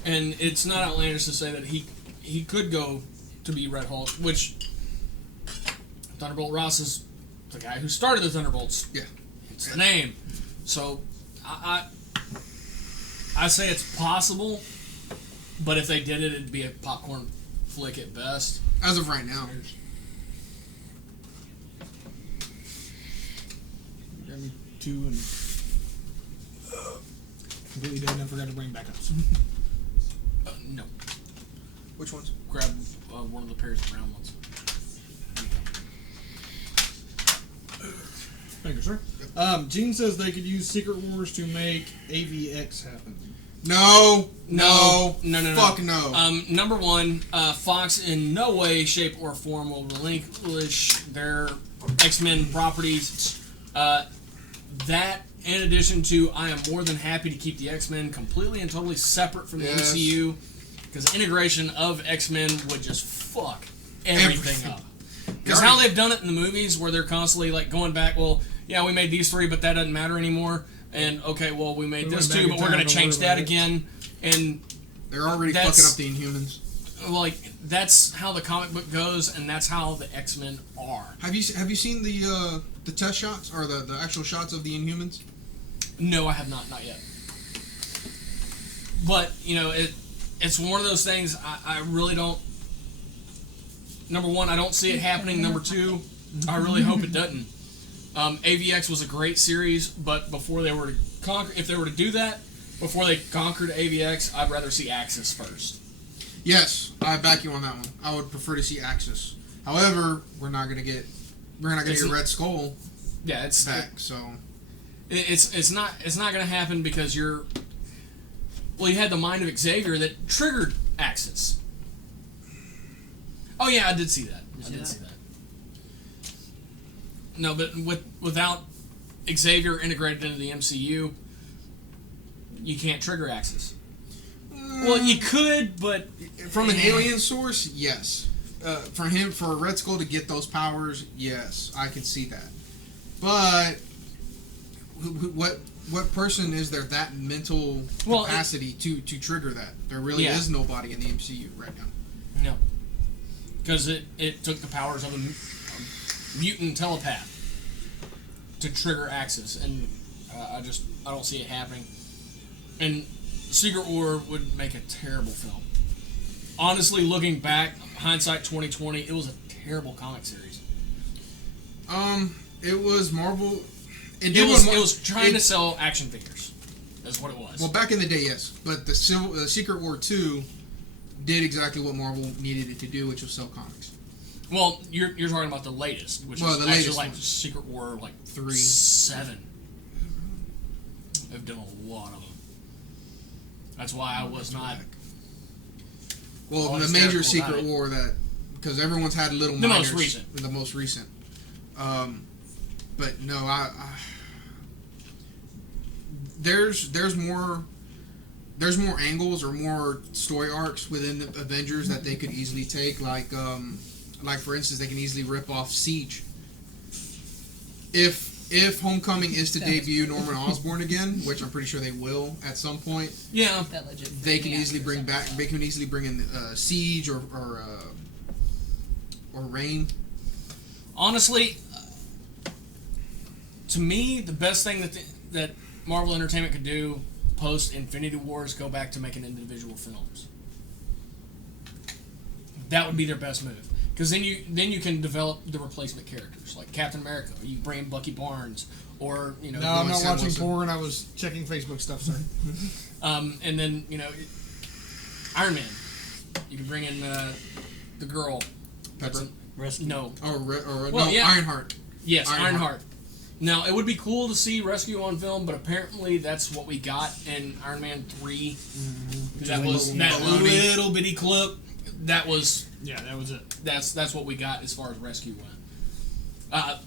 and it's not outlandish to say that he could go to be Red Hulk, which Thunderbolt Ross is the guy who started the Thunderbolts. Yeah. It's the name. So, I say it's possible, but if they did it, it'd be a popcorn flick at best. As of right now. Got me 2 and completely dead and I forgot to bring backups. No. Which ones? Grab one of the pairs of brown ones. Thank you, sir. Gene says they could use Secret Wars to make AVX happen. No. Fuck no. Number one, Fox in no way, shape, or form will relinquish their X-Men properties. That, in addition to, I am more than happy to keep the X-Men completely and totally separate from the Yes. MCU, because integration of X-Men would just fuck everything up. Because how they've done it in the movies, where they're constantly like going back, well, yeah, we made these 3, but that doesn't matter anymore. And okay, well, we made this 2, but we're going to change that again. And They're already fucking up the Inhumans. like that's how the comic book goes, and that's how the X-Men are. Have you seen the test shots or the actual shots of the Inhumans? No, I have not yet. But it's one of those things I really don't. Number one, I don't see it happening. Number two, I really hope it doesn't. AVX was a great series, but before they were to conquer, if they were to do that, before they conquered AVX, I'd rather see Axis first. Yes, I back you on that one. I would prefer to see Axis. However, we're not gonna get Red Skull Yeah, it's back. So it's not going to happen because you had the mind of Xavier that triggered Axis. Oh yeah, I did see that. I did see that. No, but without Xavier integrated into the MCU, you can't trigger Axis. Well, you could, but from an alien source, yes. For Red Skull to get those powers, yes, I can see that. But what person is there that mental capacity to trigger that? There really is nobody in the MCU right now. No, because it took the powers of a mutant telepath to trigger Axis, and I don't see it happening. And Secret War would make a terrible film. Honestly, looking back, hindsight 2020, it was a terrible comic series. It was Marvel. It was trying to sell action figures. That's what it was. Well, back in the day, yes, but the Secret War 2 did exactly what Marvel needed it to do, which was sell comics. Well, you're talking about the latest, which is the actually latest like one. Secret War 3, 7. They've done a lot of them. That's why I was not. Well, all the major hysterical Secret about it. War because everyone's had little. The minors, most recent. The most recent. But no, there's more there's more angles or more story arcs within the Avengers that they could easily take. Like for instance, they can easily rip off Siege. If Homecoming is to debut Norman Osborn again, which I'm pretty sure they will at some point, Yeah. That legit they freaked can me out easily for bring some back. reason. They can easily bring in Siege or Rain. Honestly, to me, the best thing that Marvel Entertainment could do post Infinity War is go back to making individual films. That would be their best move, because then you can develop the replacement characters like Captain America. Or you bring in Bucky Barnes, or No, I'm not Sam watching Wilson. porn. I was checking Facebook stuff, sir. and then Iron Man. You can bring in the girl. Pepper. Rescue. No. Or yeah. Ironheart. Yes, Ironheart. Ironheart. Now, it would be cool to see Rescue on film, but apparently that's what we got in Iron Man 3. That was that Baloney. little bitty clip. That was Yeah, that was it. that's what we got as far as Rescue went. I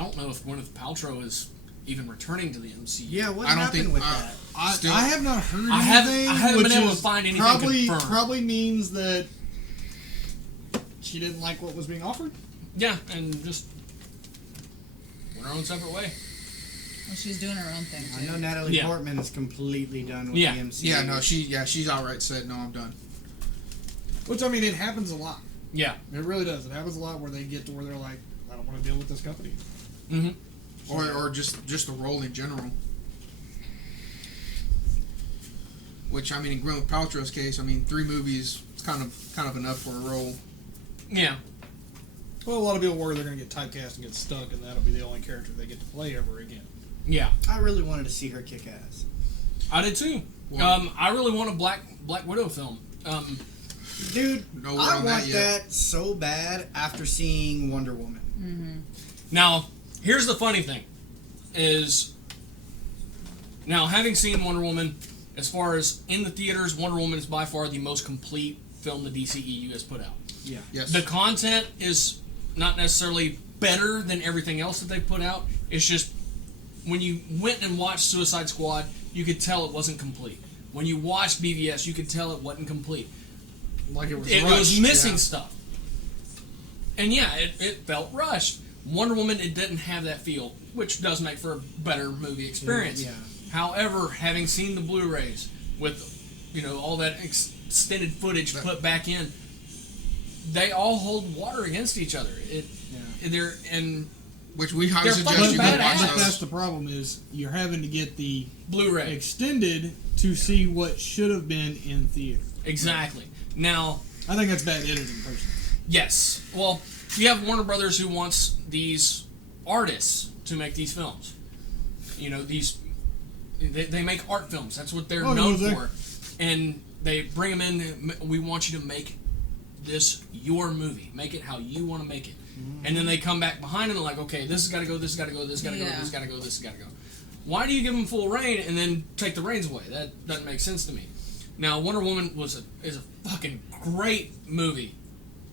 don't know if Gwyneth Paltrow is even returning to the MCU. Yeah, what I don't happened think- with that? I have not heard I haven't- anything. I haven't which been able to is find anything confirmed. Probably means that she didn't like what was being offered. Yeah, and just went her own separate way. Well, she's doing her own thing I too. know Natalie Yeah. Portman is completely done with Yeah. the MCU. Yeah, no, she's outright said no, I'm done. Which, I mean, it happens a lot. Yeah. It really does. It happens a lot where they get to where they're like, I don't want to deal with this company. Mm-hmm. Or just the role in general. Which, I mean, in Gwyneth Paltrow's case, I mean, 3 movies is kind of enough for a role. Yeah. Well, a lot of people worry they're going to get typecast and get stuck, and that'll be the only character they get to play ever again. Yeah. I really wanted to see her kick ass. I did too. Wow. I really want a Black Widow film. Dude, No word I on want that that, yet. so bad after seeing Wonder Woman. Now, here's the funny thing, is now having seen Wonder Woman, as far as in the theaters, Wonder Woman is by far the most complete film the DCEU has put out. Yeah. Yes. The content is not necessarily better than everything else that they put out. It's just when you went and watched Suicide Squad, you could tell it wasn't complete. When you watched BVS, you could tell it wasn't complete. Like it was It rushed. was missing yeah. stuff. And yeah, it felt rushed. Wonder Woman, it didn't have that feel, which does make for a better movie experience. Yeah. However, having seen the Blu-rays with, all that extended footage put back in, they all hold water against each other. Which we highly They're suggest fucking you go badass. watch But that's those. the problem is you're having to get the Blu-ray. extended to see what should have been in theater. Exactly. Now, I think that's bad editing, personally. yes. Well, you have Warner Brothers who wants these artists to make these films. They make art films. That's what they're Oh, known no, they- for. And they bring them in. We want you to make this your movie. Make it how you want to make it. And then they come back behind and they're like, okay, this has got to go, this has got to go, this has got to go, this has got to go, this has got to go. Why do you give them full reign and then take the reins away? That doesn't make sense to me. Now, Wonder Woman is a fucking great movie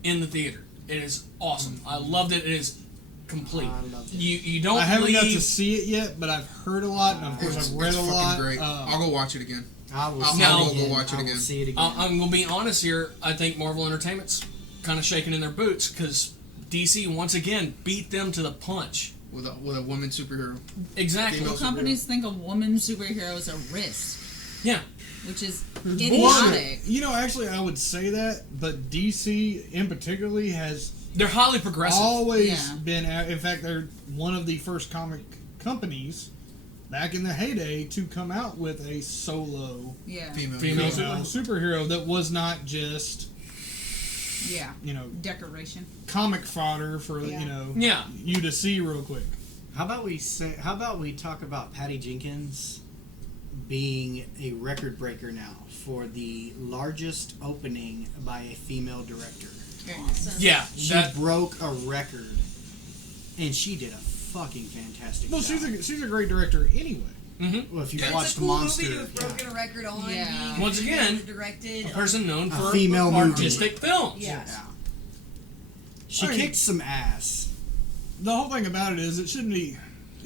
in the theater. It is awesome. I loved it. It is complete. I loved it. You don't I haven't got to leave. see it yet, but I've heard a lot, and of course It's I've read a fucking lot. great. I'll go watch it again. I will I'll- see I'll it go again. watch it I will again. see it again. I'm gonna be honest here. I think Marvel Entertainment's kind of shaking in their boots because DC once again beat them to the punch. With a woman superhero. Exactly. Female Companies think a woman superhero is a risk, Yeah. which is Bullshit. idiotic. Actually, I would say that, but DC in particularly has They're highly progressive. always Yeah. been. In fact, they're one of the first comic companies back in the heyday to come out with a solo Yeah. Female. Female hero. superhero that was not just Yeah. Decoration. comic fodder for Yeah. Yeah. you to see real quick. How about we talk about Patty Jenkins being a record breaker now for the largest opening by a female director? Yeah. She That. broke a record, and she did a fucking fantastic Well, job. she's a great director anyway. Mm-hmm. Well, if you Yeah. watched It's a cool Monster, movie to have broken a record on. Yeah. Being Once again, directed. A person known A for female movie. artistic films. Yeah. she I mean- kicked some ass. The whole thing about it is it shouldn't be.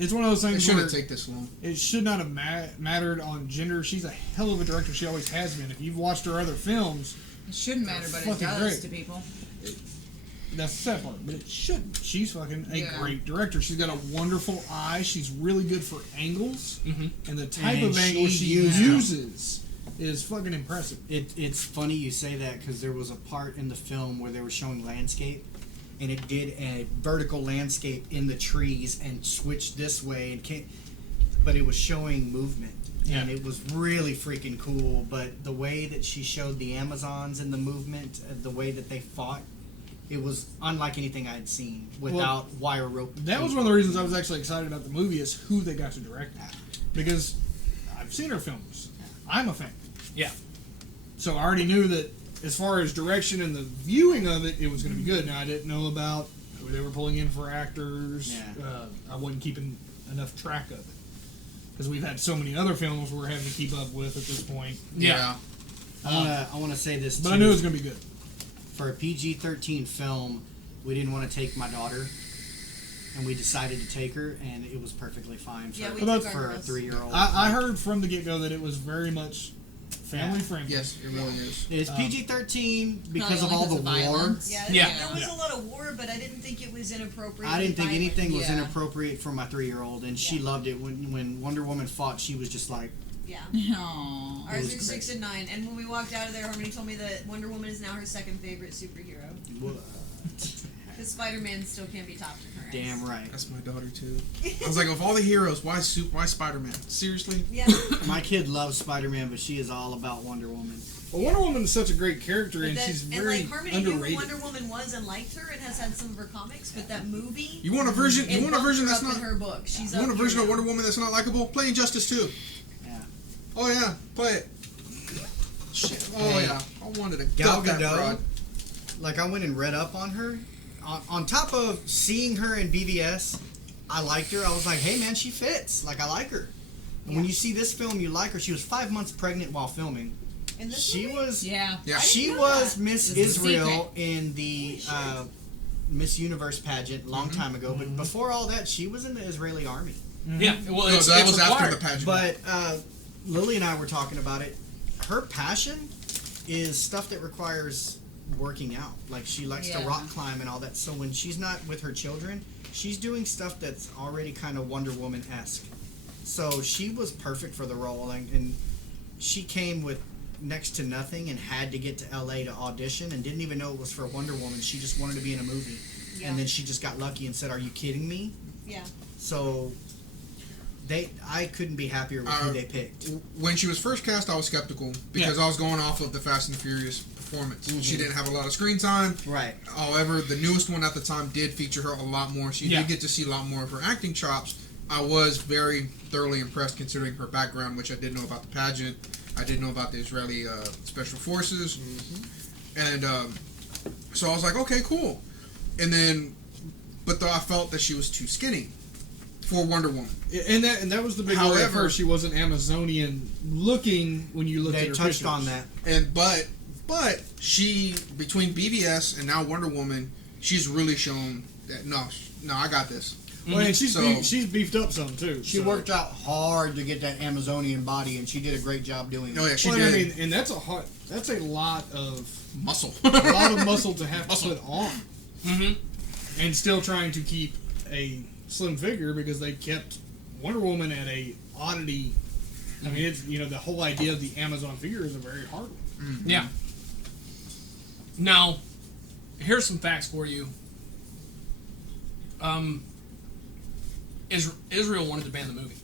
It's one of those It things where shouldn't take this long. it should not have mattered on gender. She's a hell of a director. She always has been. If you've watched her other films, It shouldn't matter, but it Fucking does great. to people. that's the sad part. But it shouldn't. She's fucking a Yeah. great director. She's got a wonderful eye. She's really good for angles. And the type And of angle she she used uses is fucking impressive. It's funny you say that because there was a part in the film where they were showing landscape, and it did a vertical landscape in the trees and switched this way and came, but it was showing movement. Yeah. And it was really freaking cool. But the way that she showed the Amazons in the movement, the way that they fought, it was unlike anything I had seen without wire rope. That was one of the reasons I was actually excited about the movie is who they got to direct it. Because I've seen her films. I'm a fan. Yeah. So I already knew that as far as direction and the viewing of it, it was going to be good. Now, I didn't know about who they were pulling in for actors. Yeah. I wasn't keeping enough track of it. Because we've had so many other films we're having to keep up with at this point. Yeah. I want to say this But too. I knew it was going to be good. For a PG-13 film, we didn't want to take my daughter, and we decided to take her, and it was perfectly fine for, Yeah, we took our for a girls. 3-year-old. I heard from the get-go that it was very much family friendly. Yes, it really is. It's PG-13 because of Probably all the because of war. violence. Yeah, Yeah. there was Yeah. a lot of war, but I didn't think it was inappropriate. I didn't think violent. anything was Yeah. inappropriate for my 3-year-old, and she Yeah. loved it. When Wonder Woman fought, she was just like, Yeah. Aww. Ours was are great. 6 and 9, and when we walked out of there, Harmony told me that Wonder Woman is now her second favorite superhero. "What?" Because Spider-Man still can't be topped in her eyes. Damn right. That's my daughter too. I was like, of all the heroes, why Spider-Man? Seriously? Yeah. My kid loves Spider-Man, but she is all about Wonder Woman. Well, Wonder Woman is such a great character, But and that- she's and very like Harmony knew who underrated. Wonder Woman was and liked her and has had some of her comics, but that movie. You want a version? You it want a bumped version her that's up not? in her book. She's You want a up version here of now. Wonder Woman that's not likable? Play Injustice 2. Yeah. Oh yeah, play it. Shit. Oh Hey. yeah, I wanted to Gal gut that Gadot, broad. like I went and read up on her. On top of seeing her in BVS, I liked her. I was like, hey man, she fits. Like, I like her. And when you see this film, you like her. She was 5 months pregnant while filming. In this She movie? was Yeah. Yeah. she didn't know was that. Miss It's the Israel in the Miss Universe pageant a long Mm-hmm. time ago. But before all that, she was in the Israeli army. Yeah. Well, No, it's, that it's was required. after the pageant. But Lily and I were talking about it. Her passion is stuff that requires working out. Like, she likes to Yeah. rock climb and all that. So when she's not with her children, she's doing stuff that's already kind of Wonder Woman-esque. So she was perfect for the role, and she came with next to nothing and had to get to LA to audition and didn't even know it was for Wonder Woman. She just wanted to be in a movie. Yeah. And then she just got lucky and said, "Are you kidding me?" Yeah. So I couldn't be happier with who they picked. When she was first cast, I was skeptical because I was going off of the Fast and Furious performance. She didn't have a lot of screen time. Right. However, the newest one at the time did feature her a lot more. She Yeah. did get to see a lot more of her acting chops. I was very thoroughly impressed considering her background, which I didn't know about the pageant. I didn't know about the Israeli Special Forces. And so I was like, okay, cool. And then, but though I felt that she was too skinny for Wonder Woman. And that was the big worry at However- first. She wasn't Amazonian looking when you looked at They her touched pictures. on that. And but she, between BVS and now Wonder Woman, she's really shown that no, I got this. Well, and she's So- she's beefed up some too. She so. worked out hard to get that Amazonian body, and she did a great job doing it. Oh yeah, she Well, did. I mean, and that's a lot of Muscle. a lot of muscle to have to Muscle. put on, Mm-hmm. and still trying to keep a slim figure because they kept Wonder Woman at a oddity. I mean, it's the whole idea of the Amazon figure is a very hard one. Yeah. Now, here's some facts for you. Israel wanted to ban the movie.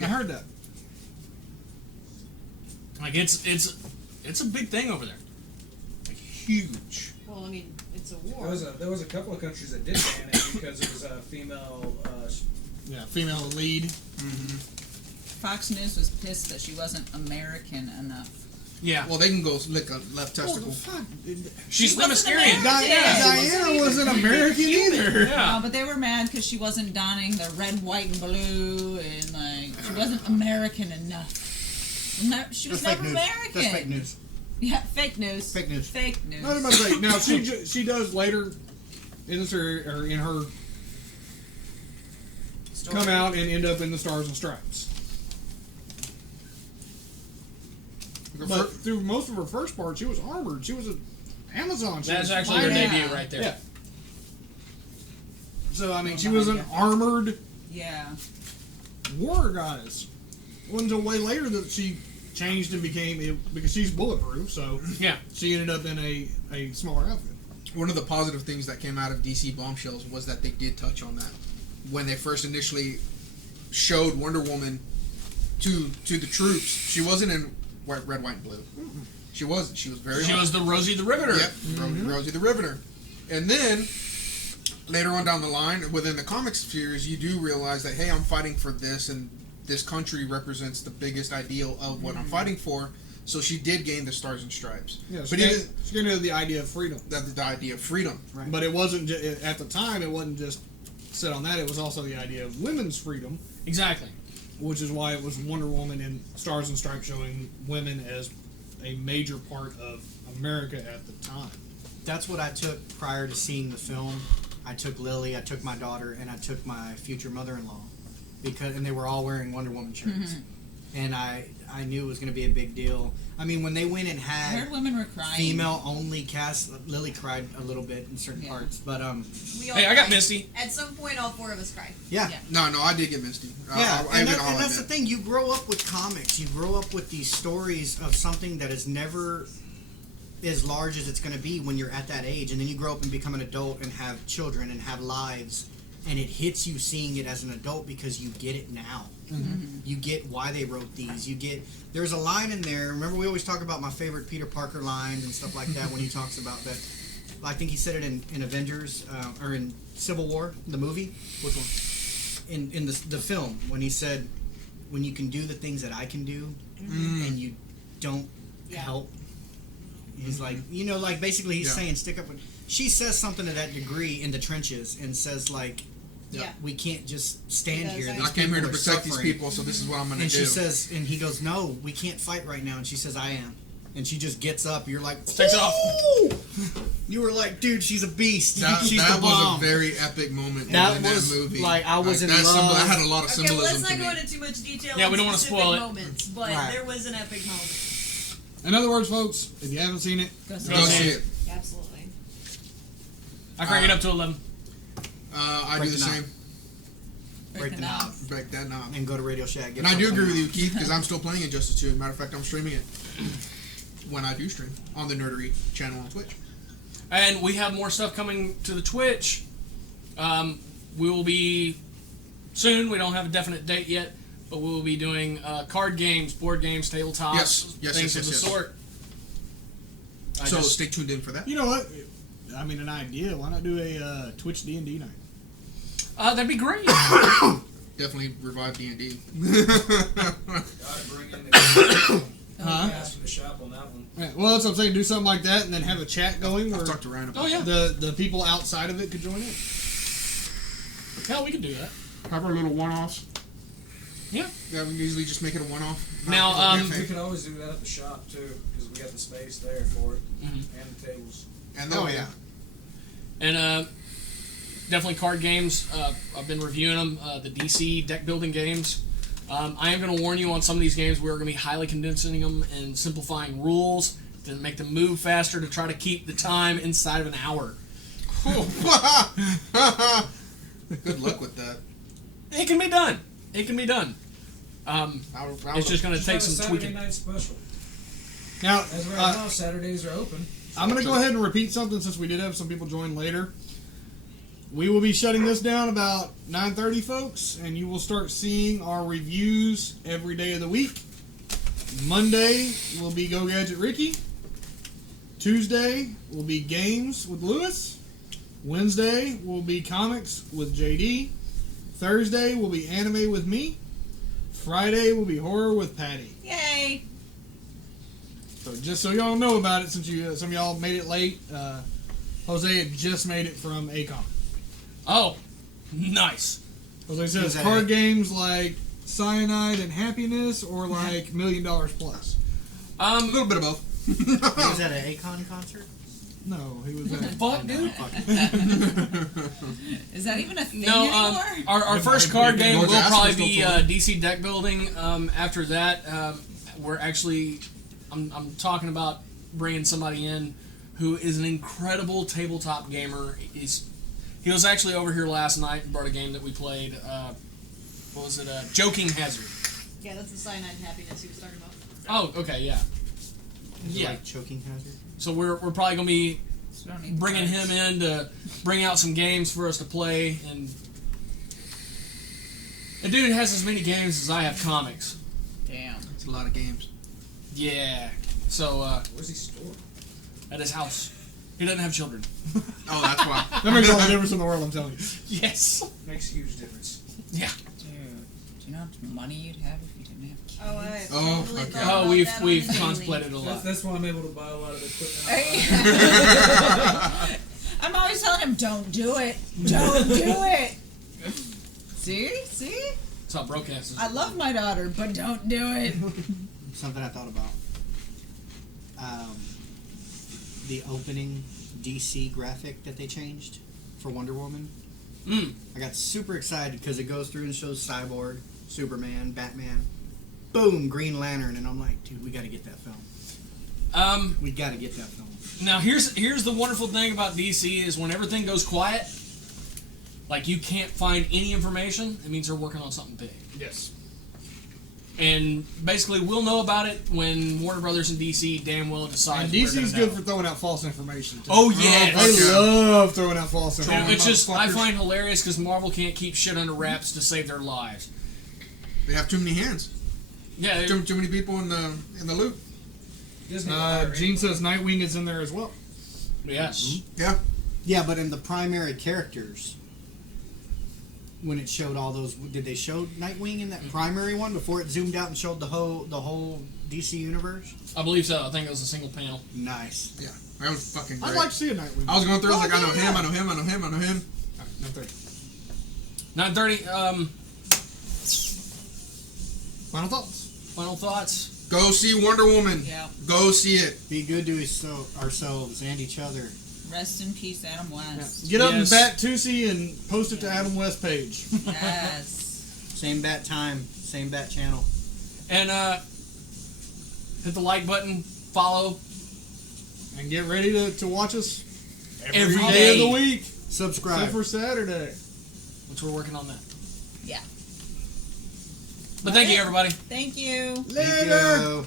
I heard that. Like it's a big thing over there. Like huge. Well, I mean, it's a war. There was a couple of countries that did ban it because it was a female. Yeah, female lead. Fox News was pissed that she wasn't American enough. Yeah. Well, they can go lick a left testicle. fuck? She's wasn't Themyscirian. Diana wasn't American either. Yeah. But they were mad because she wasn't donning the red, white, and blue, and like she wasn't American enough. No, she was That's never fake news. American. That's fake news. Yeah, fake news. Fake news. Fake news. Not about that. Now she does later in this or in her come out and end up in the Stars and Stripes. But through most of her first part, she was armored. She was an Amazon. That's actually her debut right there. Yeah. So, I mean, she was an armored war goddess. It wasn't until way later that she changed and became, because she's bulletproof, so yeah, she ended up in a smaller outfit. One of the positive things that came out of DC Bombshells was that they did touch on that. When they first initially showed Wonder Woman to the troops, she wasn't in red, white, and blue. Mm-mm. She wasn't. She was very... She was the Rosie the Riveter. Yep, Rosie the Riveter. And then, later on down the line, within the comics series, you do realize that, hey, I'm fighting for this, and this country represents the biggest ideal of what I'm fighting for. So she did gain the Stars and Stripes. Yeah, she gained the idea of freedom. The idea of freedom. Right. But it wasn't, at the time, it wasn't just set on that. It was also the idea of women's freedom. Exactly. Which is why it was Wonder Woman and Stars and Stripes showing women as a major part of America at the time. That's what I took prior to seeing the film. I took Lily, I took my daughter, and I took my future mother-in-law, and they were all wearing Wonder Woman shirts. And I knew it was going to be a big deal. I mean, when they went and I had heard women were crying. female-only cast, Lily cried a little bit in certain parts, but hey, I got Misty. At some point, all four of us cried. Yeah. No, I did get Misty. Yeah, and that's the thing. You grow up with comics. You grow up with these stories of something that is never as large as it's going to be when you're at that age, and then you grow up and become an adult and have children and have lives, and it hits you seeing it as an adult because you get it now. Mm-hmm. You get why they wrote these. There's a line in there. Remember, we always talk about my favorite Peter Parker lines and stuff like that when he talks about that. I think he said it in Avengers or in Civil War, the movie. Which one? In the film, when he said, "When you can do the things that I can do, and you don't help." He's like, basically he's saying, stick up with... She says something to that degree in the trenches and says, like, we can't just stand here. I came here to protect these people, so this is what I'm going to do. And she says, and he goes, no, we can't fight right now. And she says, I am. And she just gets up. You're like, takes off. You were like, dude, she's a beast. That was a very epic moment in that movie. Like, I was in love. That had a lot of symbolism. Okay, let's not go into too much detail. Yeah, we don't want to spoil it. Moments, but there was an epic moment. In other words, folks, if you haven't seen it, go see it. Absolutely. I crank it up to 11. I do the same. Break the knob. Break that knob. And go to Radio Shack. And I do agree with you, Keith, because I'm still playing Injustice 2. Matter of fact, I'm streaming it when I do stream on the Nerdery channel on Twitch. And we have more stuff coming to the Twitch. We will be soon. We don't have a definite date yet, but we will be doing card games, board games, tabletops, things of the sort. So stay tuned in for that. You know what? I mean, an idea. Why not do a Twitch D&D night? That'd be great. Definitely revive D&D. Gotta bring in the ask for the shop on that one. Yeah, well, that's what I'm saying. Do something like that, and then have a chat going. I've talked to Ryan about the people outside of it could join in. Hell, we could do that. Have our little one-offs. Yeah. Yeah, we can easily just make it a one-off. Now, we could always do that at the shop too, because we got the space there for it, and the tables. And And definitely card games. I've been reviewing them. The DC deck building games. I am going to warn you on some of these games. We're going to be highly condensing them and simplifying rules to make them move faster to try to keep the time inside of an hour. Good luck with that. It can be done. It can be done. It's just going to take some tweaking. Saturday night special. Now, as of right now, Saturdays are open. I'm going to go ahead and repeat something since we did have some people join later. We will be shutting this down about 9:30, folks, and you will start seeing our reviews every day of the week. Monday will be Go Gadget Ricky. Tuesday will be Games with Lewis. Wednesday will be Comics with JD. Thursday will be Anime with me. Friday will be Horror with Patty. Yay! So just so y'all know about it, since some of y'all made it late, Jose had just made it from ACOM. Oh, nice. Jose says card games like Cyanide and Happiness, or like $1 Million Plus. A little bit of both. Was that an Akon concert? No, he was. Fuck, dude. Is that even a thing No, anymore? our first card game George will Asper probably still be playing. DC deck building. After that, we're actually, I'm talking about bringing somebody in who is an incredible tabletop gamer. He was actually over here last night and brought a game that we played. What was it? Joking Hazard. Yeah, that's the cyanide and happiness he was talking about. Oh, okay, yeah. Is it Yeah. like choking hazard? So we're probably gonna be So don't need bringing cards. him in to bring out some games for us to play, and the dude has as many games as I have comics. Damn. It's a lot of games. Yeah. So Where's he stored? at his house, he doesn't have children. Oh, that's why. That makes all the difference in the world. I'm telling you. Yes. Makes a huge difference. Yeah. Dude, do you know how much money you'd have if you didn't have kids? Oh, I Oh, totally fuck thought yeah. about Oh, we've that on we've the daily. contemplated a lot. That's why I'm able to buy a lot of equipment. I'm always telling him, don't do it. Don't do it. See? That's how broadcast is. I love my daughter, but don't do it. Something I thought about. The opening DC graphic that they changed for Wonder Woman. Mm. I got super excited because it goes through and shows Cyborg, Superman, Batman, boom, Green Lantern, and I'm like, dude, we got to get that film. We got to get that film. Now here's the wonderful thing about DC is when everything goes quiet, like you can't find any information, it means they're working on something big. Yes. And basically, we'll know about it when Warner Brothers and DC damn well decide. And we're DC's gonna good know. for throwing out false information. Too. Oh yeah, They love throwing out false And information. it's just I motherfuckers. find hilarious because Marvel can't keep shit under wraps to save their lives. They have too many hands. Yeah, Too many people in the loop. Disney will hire Gene anybody. says Nightwing is in there as well. yes. Yeah. Yeah, but in the primary characters, when it showed all those, did they show Nightwing in that primary one before it zoomed out and showed the whole DC universe? I believe so. I think it was a single panel. Nice. Yeah. That was fucking great. I'd like to see a Nightwing. I was going through, I was like, I know yeah. him, I know him, I know him, I know him. 9:30. 9:30. Final thoughts. Final thoughts. Go see Wonder Woman. Yeah. Go see it. Be good to ourselves and each other. Rest in peace, Adam West. Get up and Yes. bat Tusi and post it to Adam West page. Yes. Same bat time, same bat channel. And hit the like button. Follow. And get ready to watch us Every day day. of the week. Subscribe. Except for Saturday. Which we're working on that. Yeah. But thank you, everybody. Thank you. Thank you.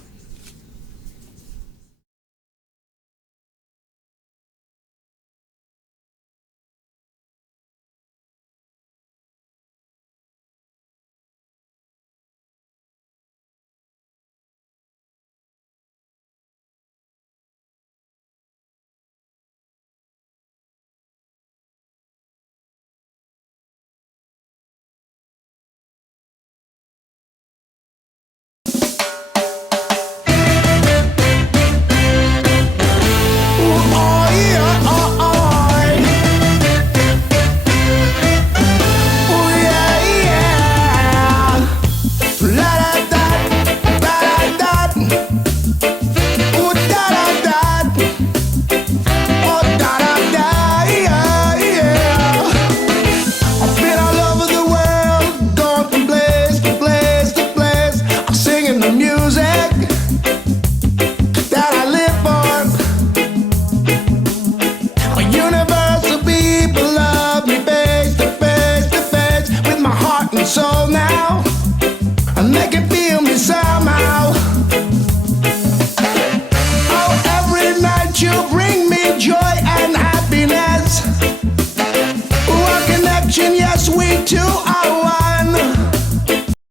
So now